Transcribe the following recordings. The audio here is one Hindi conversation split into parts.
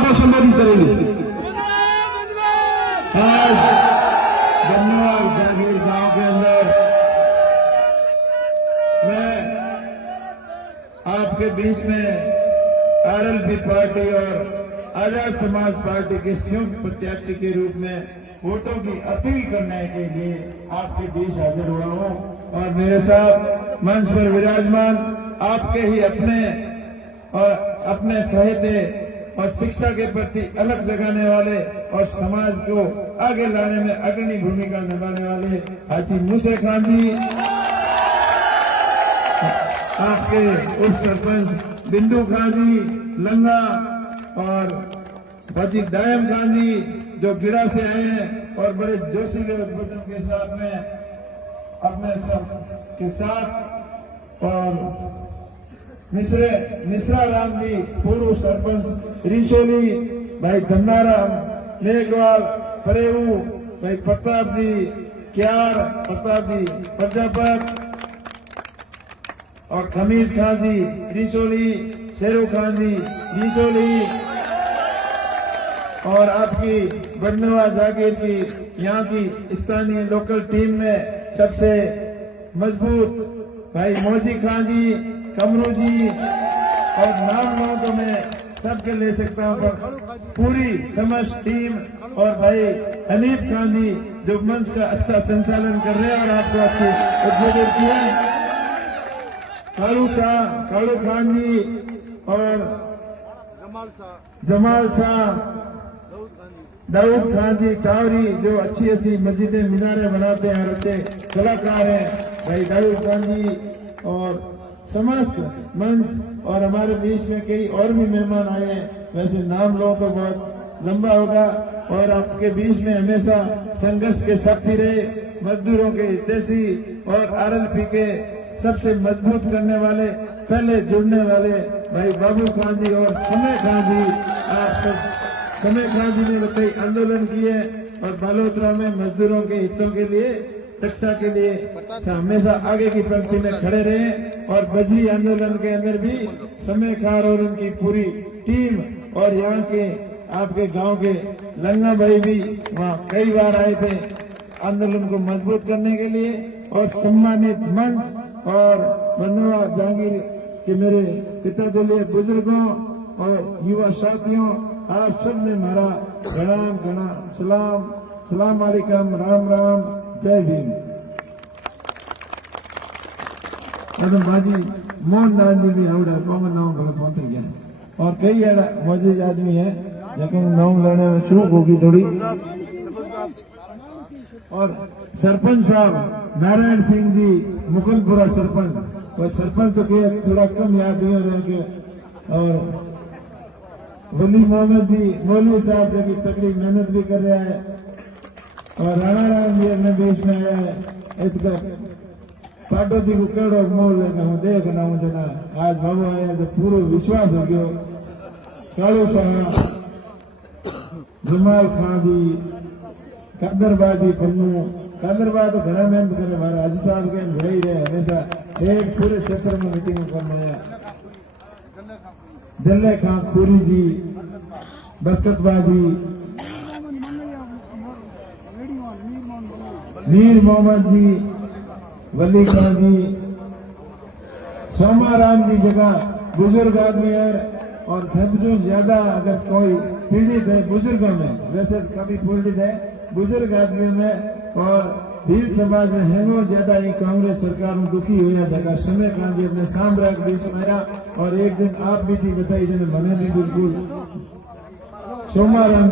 को संबोधित करेंगे। आज धन्यवाद जागीर गांव के अंदर मैं आपके बीच में आरएलपी पार्टी और आजाद समाज पार्टी के संयुक्त प्रत्याशी के रूप में वोटों की अपील करने के लिए आपके बीच हाजिर हुआ हूं। और मेरे साथ मंच पर विराजमान आपके ही अपने साहित्य और शिक्षा के प्रति अलग जगाने वाले और समाज को आगे लाने में अग्रणी भूमिका निभाने वाले हाजी मुश्ताक खान जी, आपके उप सरपंच बिंदु खान जी लंगा और हाजी दायम खान जी जो गिड़ा से आए हैं और बड़े जोशीले उद्बोधन के साथ में अपने सब के साथ, और मिश्रा राम जी पूर्व सरपंच रिशोली, भाई धन्नाराम मेघवाल परेऊ, भाई प्रताप जी क्यार, प्रताप जी प्रजापत और खमीज खान जी रिशोली, शेरू खान जी रिशोली, और आपकी बड़नवा जागीर की यहाँ की स्थानीय लोकल टीम में सबसे मजबूत भाई मौजी खान जी, कमरू जी, और नाम तो मैं सबके ले सकता हूँ, पर पूरी समस्त टीम, और भाई हनीफ खान जी जो मंच का अच्छा संचालन कर रहे हैं और आपको अच्छे उद्बोधन किए, कालू खान जी और जमाल शाह, दाऊद खान जी टावरी जो अच्छी अच्छी मस्जिदें मीनारें बनाते हैं और अच्छे कलाकार हैं, भाई दाऊद खान जी, और समस्त मंच और हमारे बीच में कई और भी मेहमान आए हैं। वैसे नाम लो तो बहुत लंबा होगा, और आपके बीच में हमेशा संघर्ष के साथी रहे, मजदूरों के हितैषी और आरएलपी के सबसे मजबूत करने वाले, पहले जुड़ने वाले भाई बाबू खान जी और समय खान जी। आप समय खान जी ने कई आंदोलन किए और बालोतरा में मजदूरों के हितों के लिए, रक्षा के लिए हमेशा आगे की पंक्ति में खड़े रहे, और बजरी आंदोलन के अंदर भी समय खान और उनकी पूरी टीम, और यहाँ के आपके गांव के लंगा भाई भी वहाँ कई बार आए थे आंदोलन को मजबूत करने के लिए। और सम्मानित मंच और बड़नवा जागीर के मेरे पिता तुल्य बुजुर्गों और युवा साथियों, आप सब ने हमारा घना सलाम, सलाम अलैकुम, राम राम, जय भीम। बाजी मोहनदास जी भी आवड़ा नाम पहुंच गया, और कई मौजूद आदमी है लेकिन नाम लेने में चूक होगी थोड़ी। और सरपंच साहब नारायण सिंह जी मुकुलपुरा सरपंच, और सरपंच तो के थोड़ा कम याद नहीं हो रहे के, और वली मोहम्मद जी मौलवी साहब जो की तकड़ी मेहनत भी कर रहा है, और राणा राम जी अपने बीच में आया है। इतना पाटो जी को केड़ो मोल लेना हूँ देख ना हूँ जना आज बाबू आया तो पूरा विश्वास हो गयो। कालू साहब, जमाल खान जी, कंदरबाजी पन्नू, कंदरबा तो घना मेहनत करे, हमारे हाजी साहब के घड़े ही रहे हमेशा, एक पूरे क्षेत्र में मीटिंग करने हैं। जल्ले खान खूरी जी, बरकतबाजी, मीर मोहम्मद जी, वली खान जी, सोमा राम जी जगह बुजुर्ग आदमी है, और सबसे ज्यादा अगर कोई पीड़ित है बुजुर्गों में, वैसे कभी पीड़ित है बुजुर्ग आदमियों में, और भील समाज में है ज्यादा ही कांग्रेस सरकार में दुखी हुआ था। समय खान जी अपने साम्राज्य भी सुनाया, और एक दिन आप भी थी बताई जिन्हें मने भी बिल्कुल। सोमा राम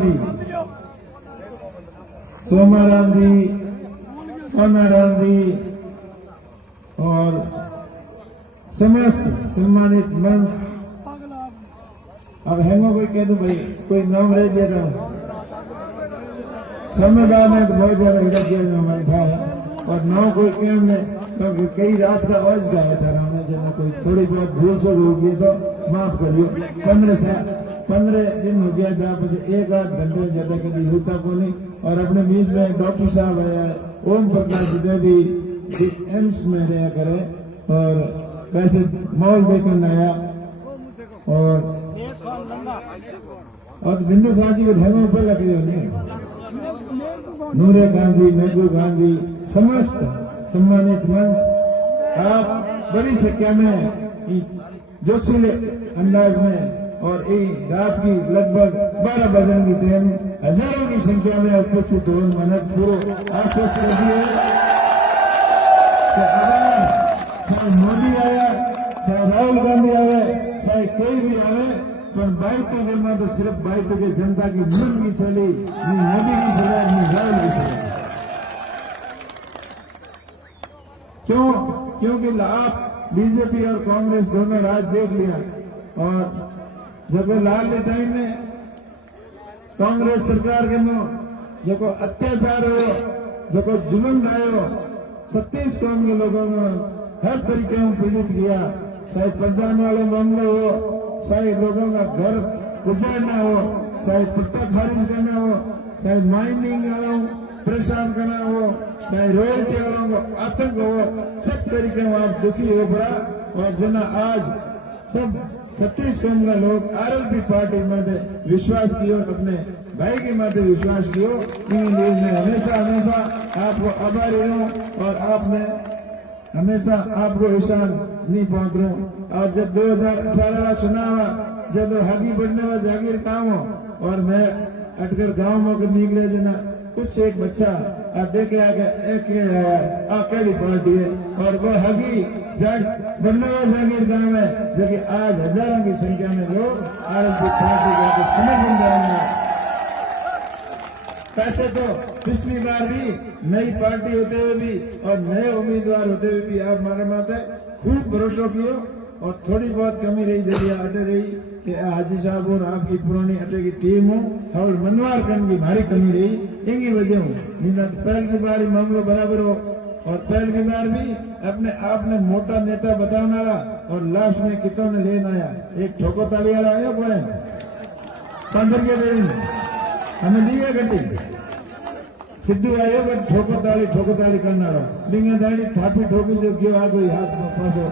जी, कान्हा राम जी, और समस्त सम्मानित मंच। अब हेंगो कोई कह दो भाई, कोई नाम रह दिया था समय बाद में तो बहुत ज्यादा हिड़ा किया हमारे भाई, और नाव कोई केम में क्योंकि कई रात का आज गाया था राम, जब कोई थोड़ी बहुत भूल से हो गई तो माफ करियो। 15 दिन हो गया था, एक आध घंटे ज्यादा कभी होता को नहीं। और अपने बीच में डॉक्टर साहब आया, ओम प्रकाश जी भी एम्स में रहा करे, और वैसे मॉल देखने आया, और और बिंदु खान जी को धर्मों पर लगे नहीं, नूरे खान जी, महबूब खान जी, समस्त सम्मानित मंच, आप बड़ी संख्या में जोशीले अंदाज में और रात की लगभग 12 बजे की टाइम हजारों की संख्या में उपस्थित हो मनत पूर्व आश्वस्त कर दिए चाहे मोदी आया, चाहे राहुल गांधी आवे, चाहे कोई भी आवे, पर बाइटों के तो सिर्फ बाइटों के जनता की नींद की चली, मोदी की सजा, राहुल की सजा। क्यों? क्योंकि आप बीजेपी और कांग्रेस दोनों राज देख लिया, और जब लाल टाइम में कांग्रेस सरकार के मुंह जो अत्याचार हो, जो जुल्म रहे 36 कौम के लोगों को हर तरीके में पीड़ित किया, चाहे प्रधान वाले मामले हो, चाहे लोगों का घर उजाड़ना हो, चाहे पट्टा खारिज करना हो, चाहे माइनिंग वालों परेशान करना हो, चाहे रॉयल्टी वालों को आतंक हो, सब तरीके में आप दुखी हो पड़ा। और जना आज सब 36 कौम का लोग आरएलपी पार्टी में विश्वास किया, अपने भाई के माथे विश्वास किया। मैं हमेशा हमेशा आपको आभारी हूँ और आपने हमेशा आपको एहसान नहीं पहुंच रहा हूँ। और जब 2018 का चुनाव जब हगी बढ़ने वाला जागीर काम हो, और मैं अटकर गाँव में निकले जना कुछ एक बच्चा आप देखे आगे एक अकेली पार्टी है, और वो हगी बढ़ने वाला जागीर गाँव है, जो कि आज हजारों की संख्या में लोग आरएलपी पार्टी के समर्थन करेंगे। पैसे तो पिछली बार भी नई पार्टी होते हुए भी और नए उम्मीदवार होते हुए भी आप हमारे माथे खूब भरोसा कियो, और थोड़ी बहुत कमी रही जरिए अटे रही कि हाजी साहब और आपकी पुरानी अटे की टीम हो और मनवार करने की भारी कमी रही, इनकी वजह हो नहीं तो पहल की बार मामलो बराबर हो। और पहल की बार भी अपने आप ने मोटा नेता बताने वाला और लास्ट में कितों ने लेना आया, एक ठोको ताली वाला आया वो है 15 के दिन हमें दी है गड्डी सिद्धू आयो, बट ठोको ताली करना बिंगा दाड़ी थापी ठोकी जो क्यों आ गई हाथ में पासो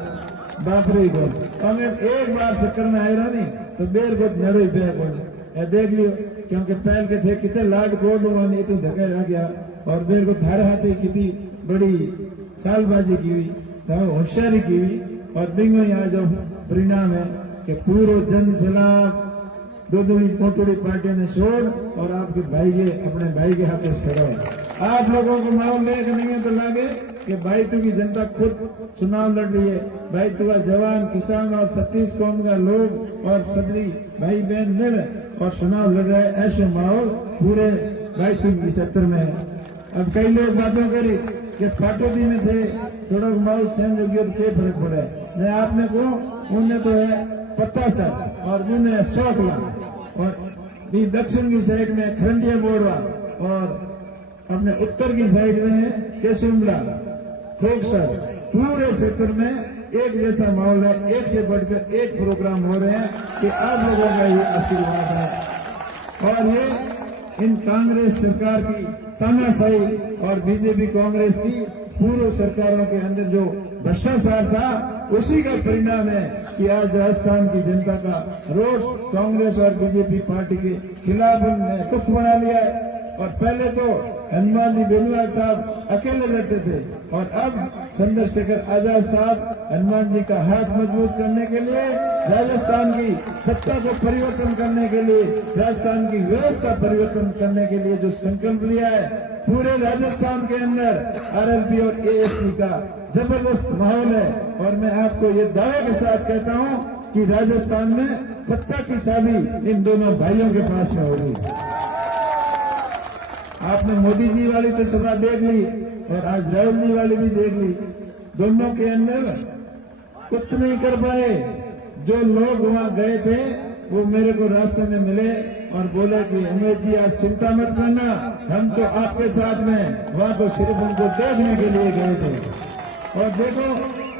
बाप रे को हमें एक बार चक्कर में आए नहीं तो बेर को नड़ो पे को देख लियो, क्योंकि पहल के थे कितने लाड कोड नहीं तो धक्का रह गया, और बेर को थारे हाथे कितनी बड़ी चालबाजी की हुई, होशियारी की हुई, और बिंगो यहाँ जो परिणाम है कि पूरा जन सलाह दोदुड़ी पोटुड़ी पार्टियों ने छोड़ और आपके भाई के अपने भाई के हाथ से खड़ा। आप लोगों को माहौल लेके नहीं है तो लागे कि भाई तू की जनता खुद चुनाव लड़ रही है, भाई तू का जवान किसान और 36 कौम का लोग और सभी भाई बहन मिल और चुनाव लड़ रहा है, ऐसे माहौल पूरे भाई तू की 70 में है। अब कई लोग बातें करी कि पाटोदी में थे थोड़ा माहौल चेंज हो गया तो क्या फर्क पड़ा है। मैं आपने को उनने तो है 50 और उन्हें 100 और भी दक्षिण की साइड में खरंडिया बोर्डवा और अपने उत्तर की साइड में है केसुमला खोकसर, पूरे क्षेत्र में एक जैसा माहौल है, एक से बढ़कर एक प्रोग्राम हो रहे हैं कि आप लोगों का ये आशीर्वाद है। और ये इन कांग्रेस सरकार की तानाशाही और बीजेपी कांग्रेस की पूर्व सरकारों के अंदर जो भ्रष्टाचार था उसी का परिणाम है कि आज राजस्थान की जनता का रोष कांग्रेस और बीजेपी पार्टी के खिलाफ उन्होंने कुछ बना लिया है। और पहले तो हनुमान जी बेनीवाल साहब अकेले लड़ते थे, और अब चंद्रशेखर आजाद साहब हनुमान जी का हाथ मजबूत करने के लिए, राजस्थान की सत्ता को परिवर्तन करने के लिए, राजस्थान की व्यवस्था परिवर्तन करने के लिए जो संकल्प लिया है, पूरे राजस्थान के अंदर आरएलपी और एएसपी का जबरदस्त माहौल है। और मैं आपको ये दावे के साथ कहता हूं कि राजस्थान में सत्ता की चाबी इन दोनों भाइयों के पास में होगी। आपने मोदी जी वाली तो सभा देख ली और आज राहुल जी वाली भी देख ली, दोनों के अंदर कुछ नहीं कर पाए। जो लोग वहां गए थे वो मेरे को रास्ते में मिले और बोले कि अमित जी आप चिंता मत करना, हम तो आपके साथ में, वहां तो सिर्फ उनको देखने के लिए गए थे। और देखो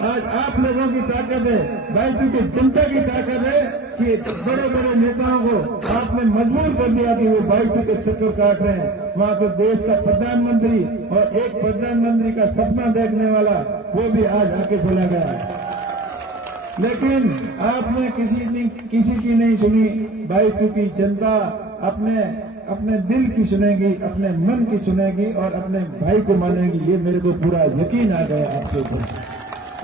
आज आप लोगों की ताकत है, भाई चूंकि जनता की ताकत है कि बड़े बड़े नेताओं को आपने मजबूर कर दिया कि वो बाइटू के चक्कर काट रहे हैं। वहां तो देश का प्रधानमंत्री और एक प्रधानमंत्री का सपना देखने वाला वो भी आज आके चला गया। लेकिन आपने किसी की नहीं सुनी। बायतू की जनता अपने दिल की सुनेगी, अपने मन की सुनेगी और अपने भाई को मानेगी। ये मेरे को पूरा यकीन आ गया आपके ऊपर।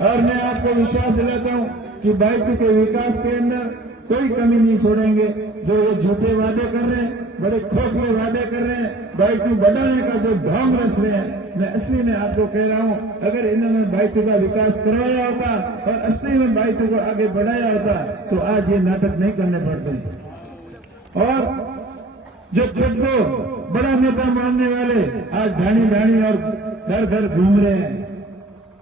और मैं आपको विश्वास दिलाता हूँ कि बायतू के विकास के अंदर कोई कमी नहीं छोड़ेंगे। जो ये झूठे वादे कर रहे हैं, बड़े खोखले वादे कर रहे हैं, बायतू बढ़ाने का जो ढोंग रच रहे हैं, मैं असली में आपको कह रहा हूं, अगर इन्होंने बायतू का विकास करवाया होता और असली में बायतू को आगे बढ़ाया होता तो आज ये नाटक नहीं करने पड़ते। और जो खुद को बड़ा नेता मानने वाले आज ढाणी ढाणी और घर घर घूम रहे हैं।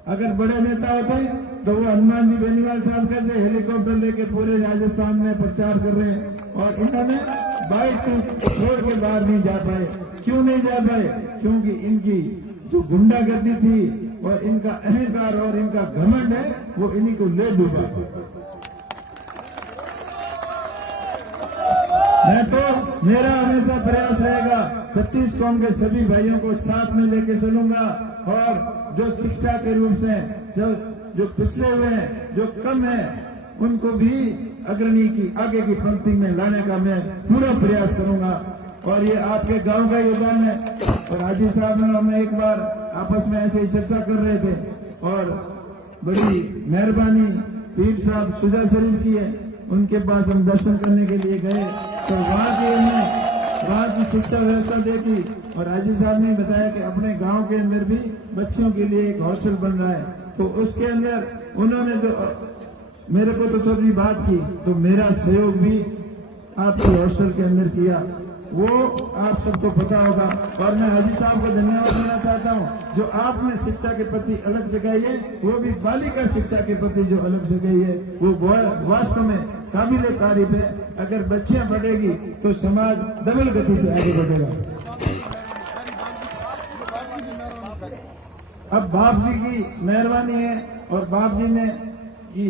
अगर बड़े नेता होते तो वो हनुमान जी बेनीवाल साहब कैसे हेलीकॉप्टर लेके पूरे राजस्थान में प्रचार कर रहे हैं और इन्होंने बायतू छोड़ के बाहर नहीं जा पाए। क्यों नहीं जा पाए? क्योंकि इनकी जो गुंडागर्दी थी और इनका अहंकार और इनका घमंड है वो इन्हीं को ले डूबा। मैं तो मेरा हमेशा प्रयास रहेगा 36 कौम के सभी भाइयों को साथ में लेके चलूंगा और जो शिक्षा के रूप से जो पिछले हुए हैं, जो कम है, उनको भी अग्रणी की आगे की पंक्ति में लाने का मैं पूरा प्रयास करूंगा। और ये आपके गांव का योगदान है। और हाजी साहब ने हमें एक बार आपस में ऐसे ही चर्चा कर रहे थे और बड़ी मेहरबानी पीर साहब सुजा शरीफ की है, उनके पास हम दर्शन करने के लिए गए तो वहाँ की शिक्षा व्यवस्था देखी और हाजी साहब ने बताया कि अपने गांव के अंदर भी बच्चों के लिए एक हॉस्टल बन रहा है। तो उसके अंदर उन्होंने जो मेरे को तो थोड़ी बात की तो मेरा सहयोग भी आपके हॉस्टल के अंदर किया, वो आप सबको पता होगा। और मैं हाजी साहब को धन्यवाद देना चाहता हूँ जो आपने शिक्षा के प्रति अलग जगाई है, वो भी बालिका शिक्षा के प्रति जो अलग जगाई है वो वास्तव में काबिले तारीफ है। अगर बच्चियां बढ़ेगी तो समाज डबल गति से आगे बढ़ेगा। अब बाप जी की मेहरबानी है और बाप जी ने कि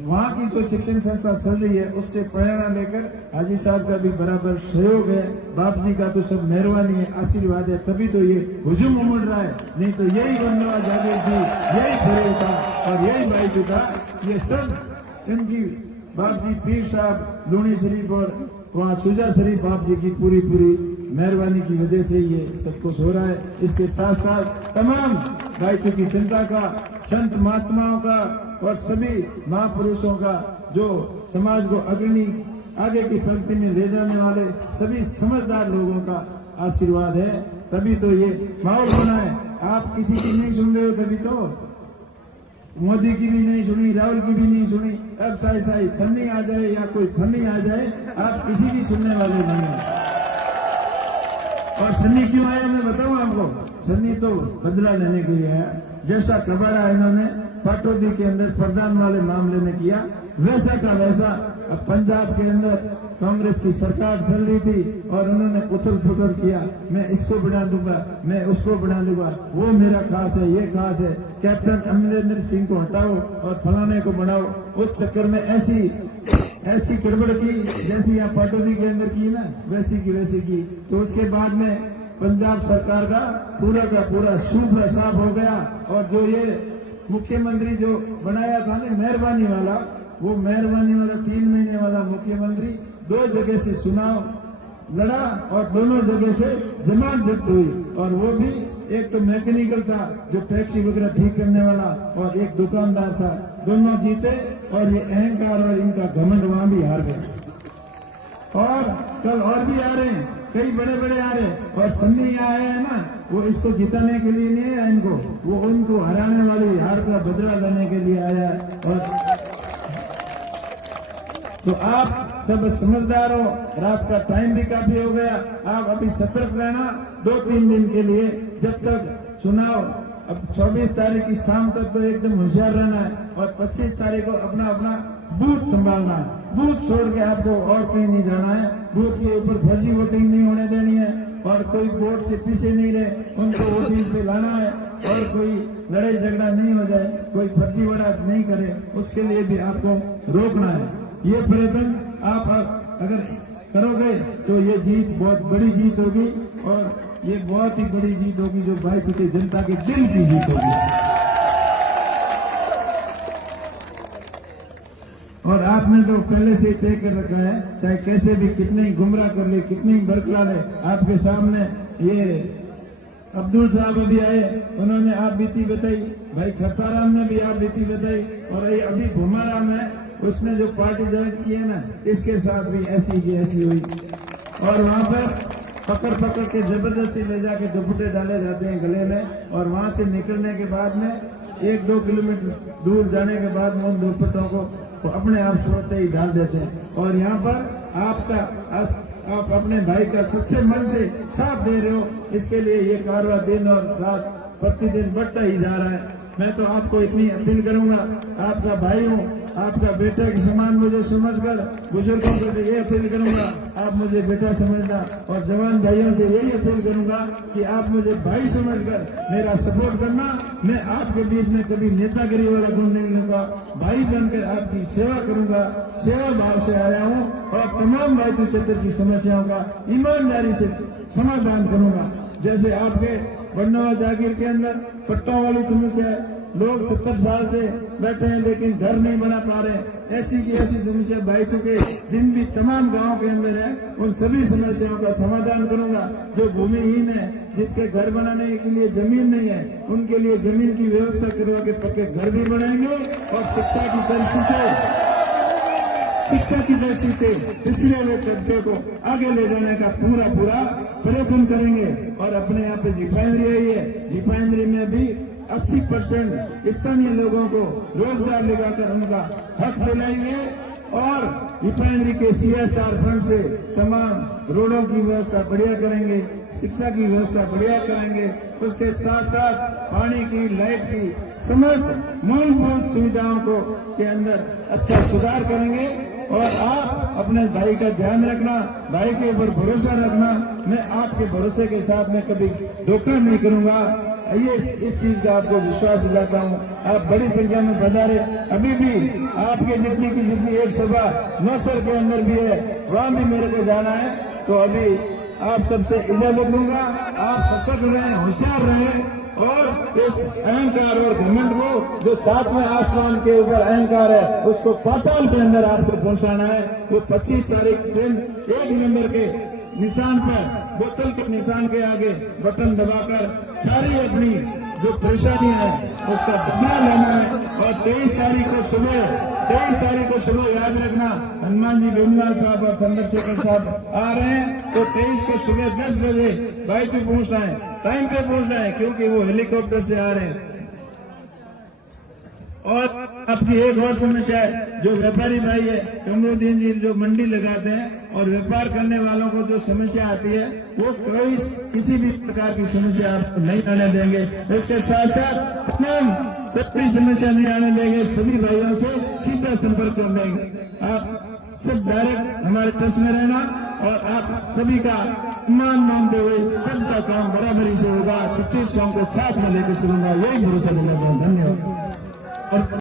वहाँ की जो शिक्षण संस्था चल रही है उससे प्रेरणा लेकर हाजी साहब का भी बराबर सहयोग है। बाप जी का तो सब मेहरबानी है, आशीर्वाद है, तभी तो ये हुजूम उमड़ रहा है। नहीं तो यही बंदवा जागीर थी, यही फरेब था और यही बायतू था। ये सब इनकी बाप जी पीर साहब लूणी शरीफ और वहाँ सुजा शरीफ बाप जी की पूरी मेहरबानी की वजह से ये सब कुछ हो रहा है। इसके साथ साथ तमाम बायतू की जनता का, संत महात्माओं का और सभी महापुरुषों का, जो समाज को अग्रणी आगे की पंक्ति में ले जाने वाले सभी समझदार लोगों का आशीर्वाद है, तभी तो ये माहौल बना है। आप किसी की नहीं सुन रहे हो, तभी तो मोदी की भी नहीं सुनी, राहुल की भी नहीं सुनी। अब साई सन्नी आ जाए या कोई फन्नी आ जाए, आप किसी की सुनने वाले नहीं हो। और सन्नी क्यों आया मैं बताऊं आपको। सन्नी तो बदला लेने के लिए आया। जैसा कबाड़ा इन्होंने पाटौदी के अंदर प्रधान वाले मामले में किया, वैसा का वैसा अब पंजाब के अंदर कांग्रेस की सरकार चल रही थी और उन्होंने उथल पुथल किया, मैं इसको बना दूंगा, मैं उसको बना दूंगा, वो मेरा खास है, ये खास है, कैप्टन अमरिंदर सिंह को हटाओ और फलाने को बनाओ। उस चक्कर में ऐसी गड़बड़ की जैसी यहाँ पाटौदी के अंदर की ना, वैसी की। तो उसके बाद में पंजाब सरकार का पूरा सूफा साफ हो गया। और जो ये मुख्यमंत्री जो बनाया था ना मेहरबानी वाला, वो मेहरबानी वाला 3 महीने वाला मुख्यमंत्री 2 जगह से चुनाव लड़ा और दोनों जगह से जमानत जब्त हुई। और वो भी एक तो मैकेनिकल था जो टैक्सी वगैरह ठीक करने वाला और एक दुकानदार था, दोनों जीते। और ये अहंकार और इनका घमंड वहां भी हार गए। और कल और भी आ रहे हैं, कई बड़े आ रहे हैं। और सन्नी यहाँ आया है ना, वो इसको जिताने के लिए नहीं आया इनको, वो उनको हराने वाली हार का बदला लेने के लिए आया है। और तो आप सब समझदार हो, रात का टाइम भी काफी हो गया, आप अभी सतर्क रहना 2-3 दिन के लिए, जब तक चुनाव। अब 24 तारीख की शाम तक तो एकदम होशियार रहना है और 25 तारीख को अपना बूथ संभालना है। बूथ छोड़ के आपको और कहीं नहीं जाना है। बूथ के ऊपर फर्जी वोटिंग नहीं होने देनी है और कोई वोट से पीछे नहीं रहे, उनको वोटिंग पे लाना है। और कोई लड़ाई झगड़ा नहीं हो जाए, कोई फर्जी वोट नहीं करे, उसके लिए भी आपको रोकना है। ये प्रयत्न आप अगर करोगे तो ये जीत बहुत बड़ी जीत होगी और ये बहुत ही बड़ी जीत होगी जो बायतू की जनता के दिल की जीत होगी। और आपने तो पहले से ही तय कर रखा है, चाहे कैसे भी कितने ही गुमराह कर ले, कितनी ही बरकला ले। आपके सामने ये अब्दुल साहब अभी आए, उन्होंने आप बीती बताई, भाई खताराम ने भी आप बीती बताई, और ये अभी भूमाराम है, उसने जो पार्टी ज्वाइन की है ना, इसके साथ भी ऐसी की ऐसी हुई। और वहां पर पकड़ के जबरदस्ती ले जाके दुपट्टे डाले जाते हैं गले में, और वहां से निकलने के बाद में 1-2 किलोमीटर दूर जाने के बाद में उन दुपट्टों को अपने आप छोड़ते ही डाल देते हैं। और यहाँ पर आप अपने भाई का सच्चे मन से साथ दे रहे हो, इसके लिए ये कारवां दिन और रात प्रतिदिन बढ़ता ही जा रहा है। मैं तो आपको इतनी अपील करूंगा, आपका भाई हूँ, आपका बेटा के समान मुझे समझकर बुजुर्गों को ये अपील करूंगा, आप मुझे बेटा समझना, और जवान भाइयों से यही अपील करूंगा कि आप मुझे भाई समझकर मेरा सपोर्ट करना। मैं आपके बीच में कभी नेतागिरी वाला गुण नहीं लूंगा, भाई बनकर आपकी सेवा करूंगा, सेवा भाव से आया हूँ, और तमाम भाई क्षेत्र की समस्याओं का ईमानदारी से समाधान करूंगा। जैसे आपके बन्नवा जागीर के अंदर पट्टों वाली समस्या है, लोग 70 साल से बैठे हैं लेकिन घर नहीं बना पा रहे, ऐसी की ऐसी समस्या भाईतों के जिन भी तमाम गांवों के अंदर है, उन सभी समस्याओं का समाधान करूंगा। जो भूमिहीन है, जिसके घर बनाने के लिए जमीन नहीं है, उनके लिए जमीन की व्यवस्था करवा के पक्के घर भी बनाएंगे, और शिक्षा की दृष्टि से पिछड़े हुए तबके को आगे ले जाने का पूरा प्रयत्न करेंगे। और अपने यहाँ पे रिफाइनरी है, रिफाइनरी में भी 80% स्थानीय लोगों को रोजगार लगाकर उनका हक दिलाएंगे, और रिफाइनरी के CSR फंड से तमाम रोडों की व्यवस्था बढ़िया करेंगे, शिक्षा की व्यवस्था बढ़िया करेंगे, उसके साथ साथ पानी की, लाइट की समस्त मूलभूत सुविधाओं को के अंदर अच्छा सुधार करेंगे। और आप अपने भाई का ध्यान रखना, भाई के ऊपर भरोसा रखना, मैं आपके भरोसे के साथ में कभी धोखा नहीं करूंगा, ये इस चीज का आपको विश्वास दिलाता हूँ। आप बड़ी संख्या में पधारे, अभी भी आपके जितनी की जितनी एक सभा नौसर के अंदर भी है, वहां भी मेरे को जाना है, तो अभी आप सबसे इजाजत लूंगा। आप सतर्क रहें, होशियार रहें, और इस अहंकार और घमंड को, जो 7वें आसमान के ऊपर अहंकार है, उसको पाताल के अंदर आपको पहुंचाना है। वो 25 तारीख दिन 1 नंबर के निशान पर, बोतल के निशान के आगे बटन दबाकर सारी अपनी जो परेशानी है उसका बदला लेना है। और 23 तारीख को सुबह याद रखना, हनुमान जी बेनीवाल साहब और चंद्रशेखर साहब आ रहे हैं, तो 23 को सुबह 10 बजे भाई तक पहुंचना है, टाइम पे पहुंचना है, क्योंकि वो हेलीकॉप्टर से आ रहे हैं। और आपकी एक और समस्या है, जो व्यापारी भाई है कमरुद्दीन जी, जो मंडी लगाते हैं और व्यापार करने वालों को जो समस्या आती है, वो कोई किसी भी प्रकार की समस्या आपको नहीं आने देंगे। इसके साथ साथ तमाम कोई समस्या नहीं आने देंगे, सभी भाइयों से सीधा संपर्क कर देंगे। आप सब डायरेक्ट हमारे टच में रहना, और आप सभी का मान मानते हुए सबका काम बराबरी से होगा। 36 गांव को साथ में लेकर चलूंगा, यही भरोसा दिलाता हूँ। धन्यवाद।